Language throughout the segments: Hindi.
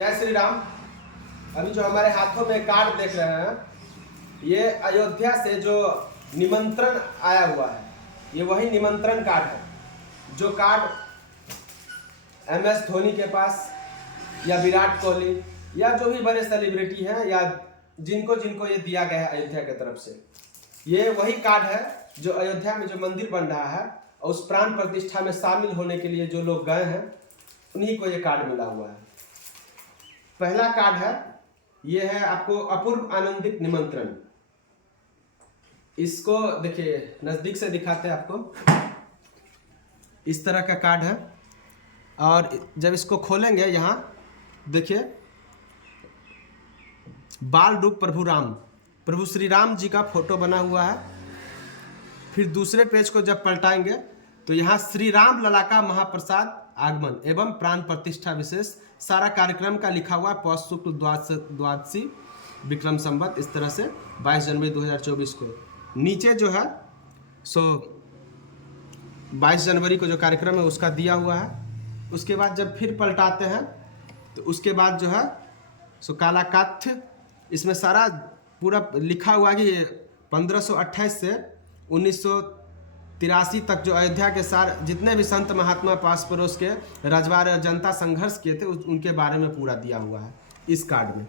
जय श्री राम। अभी जो हमारे हाथों में कार्ड देख रहे हैं, ये अयोध्या से जो निमंत्रण आया हुआ है, ये वही निमंत्रण कार्ड है जो कार्ड MS धोनी के पास या विराट कोहली या जो भी बड़े सेलिब्रिटी हैं या जिनको जिनको ये दिया गया है अयोध्या की तरफ से। ये वही कार्ड है जो अयोध्या में जो मंदिर बन रहा है और उस प्राण प्रतिष्ठा में शामिल होने के लिए जो लोग गए हैं, उन्हीं को ये कार्ड मिला हुआ है। पहला कार्ड है, ये है आपको अपूर्व आनंदित निमंत्रण। इसको देखिए, नजदीक से दिखाते हैं आपको। इस तरह का कार्ड है और जब इसको खोलेंगे, यहाँ देखिए, बाल रूप प्रभु श्री राम जी का फोटो बना हुआ है। फिर दूसरे पेज को जब पलटाएंगे तो यहाँ श्री राम लला का महाप्रसाद आगमन एवं प्राण प्रतिष्ठा विशेष सारा कार्यक्रम का लिखा हुआ है। पौष शुक्ल द्वादशी विक्रम संवत, इस तरह से 22 जनवरी 2024 को। नीचे जो है सो 22 जनवरी को जो कार्यक्रम है उसका दिया हुआ है। उसके बाद जब फिर पलटाते हैं तो उसके बाद जो है सो काला काथ्य, इसमें सारा पूरा लिखा हुआ है कि 1528 से 1983 तक जो अयोध्या के सार जितने भी संत महात्मा पास पड़ोस के रजवाड़े और जनता संघर्ष किए थे उनके बारे में पूरा दिया हुआ है इस कार्ड में।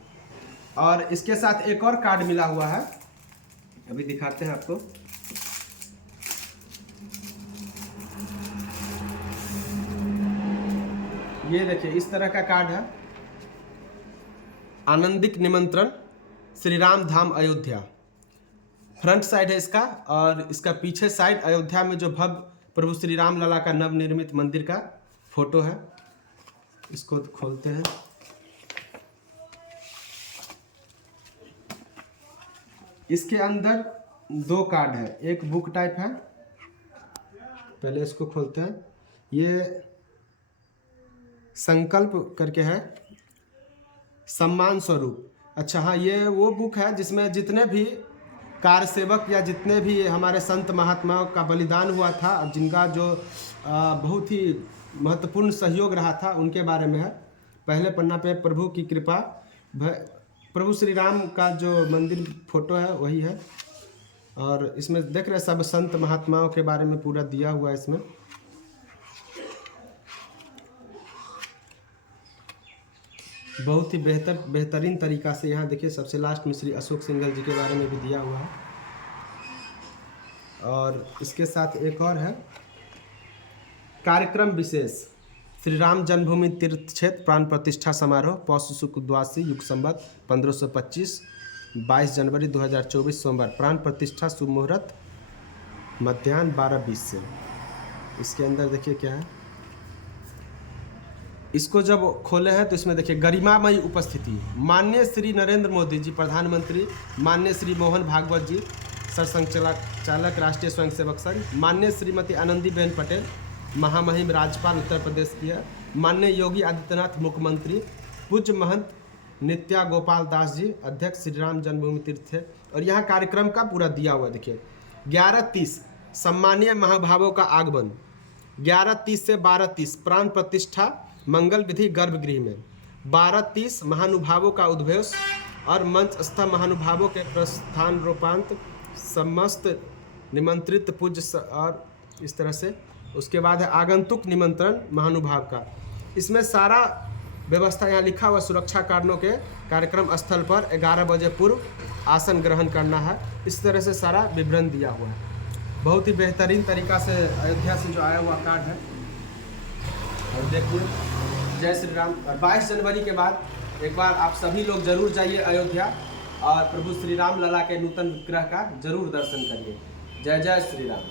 और इसके साथ एक और कार्ड मिला हुआ है, अभी दिखाते हैं आपको। ये देखिए, इस तरह का कार्ड है, आनंदित निमंत्रण श्री राम धाम अयोध्या। फ्रंट साइड है इसका और इसका पीछे साइड अयोध्या में जो भव्य प्रभु श्री राम लला का नवनिर्मित मंदिर का फोटो है। इसको खोलते हैं। इसके अंदर दो कार्ड है, एक बुक टाइप है। पहले इसको खोलते हैं। ये संकल्प करके है, सम्मान स्वरूप। अच्छा हाँ, ये वो बुक है जिसमें जितने भी कार्य सेवक या जितने भी हमारे संत महात्माओं का बलिदान हुआ था, जिनका जो बहुत ही महत्वपूर्ण सहयोग रहा था, उनके बारे में है। पहले पन्ना पे प्रभु की कृपा, प्रभु श्री राम का जो मंदिर फोटो है वही है। और इसमें देख रहे सब संत महात्माओं के बारे में पूरा दिया हुआ है इसमें। बहुत ही बेहतरीन तरीका से यहाँ देखिए, सबसे लास्ट में श्री अशोक सिंघल जी के बारे में भी दिया हुआ है। और इसके साथ एक और है, कार्यक्रम विशेष श्री राम जन्मभूमि तीर्थ क्षेत्र प्राण प्रतिष्ठा समारोह पौष शुक्ल द्वादशी युग संवत 1525 22 जनवरी 2024 सोमवार, प्राण प्रतिष्ठा शुभ मुहूर्त मध्याह्न 12:20 से। इसके अंदर देखिए क्या है। इसको जब खोले हैं तो इसमें देखिए, गरिमामयी उपस्थिति माननीय श्री नरेंद्र मोदी जी प्रधानमंत्री, माननीय श्री मोहन भागवत जी सरसंघचालक राष्ट्रीय स्वयंसेवक संघ, माननीय श्रीमती आनंदीबेन पटेल महामहिम राज्यपाल उत्तर प्रदेश की है, माननीय योगी आदित्यनाथ मुख्यमंत्री, पूज्य महंत नित्या गोपाल दास जी अध्यक्ष श्री राम जन्मभूमि तीर्थ है। और यहाँ कार्यक्रम का पूरा दिया हुआ देखिए। 11:30 सम्मानीय महाभावों का आगमन, 11:30 से 12:30 प्राण प्रतिष्ठा मंगल विधि गर्भगृह में, 12:30 महानुभावों का उद्घोष और मंचस्थ महानुभावों के प्रस्थान रूपांत समस्त निमंत्रित पूज्य और इस तरह से। उसके बाद है आगंतुक निमंत्रण महानुभाव का। इसमें सारा व्यवस्था यहाँ लिखा हुआ, सुरक्षा कारणों के कार्यक्रम स्थल पर 11 बजे पूर्व आसन ग्रहण करना है। इस तरह से सारा विवरण दिया हुआ है। बहुत ही बेहतरीन तरीका से अयोध्या से जो आया हुआ कार्ड है। और देखिए, जय श्री राम। और 22 जनवरी के बाद एक बार आप सभी लोग जरूर जाइए अयोध्या और प्रभु श्री राम लला के नूतन विग्रह का जरूर दर्शन करिए। जय जय श्री राम।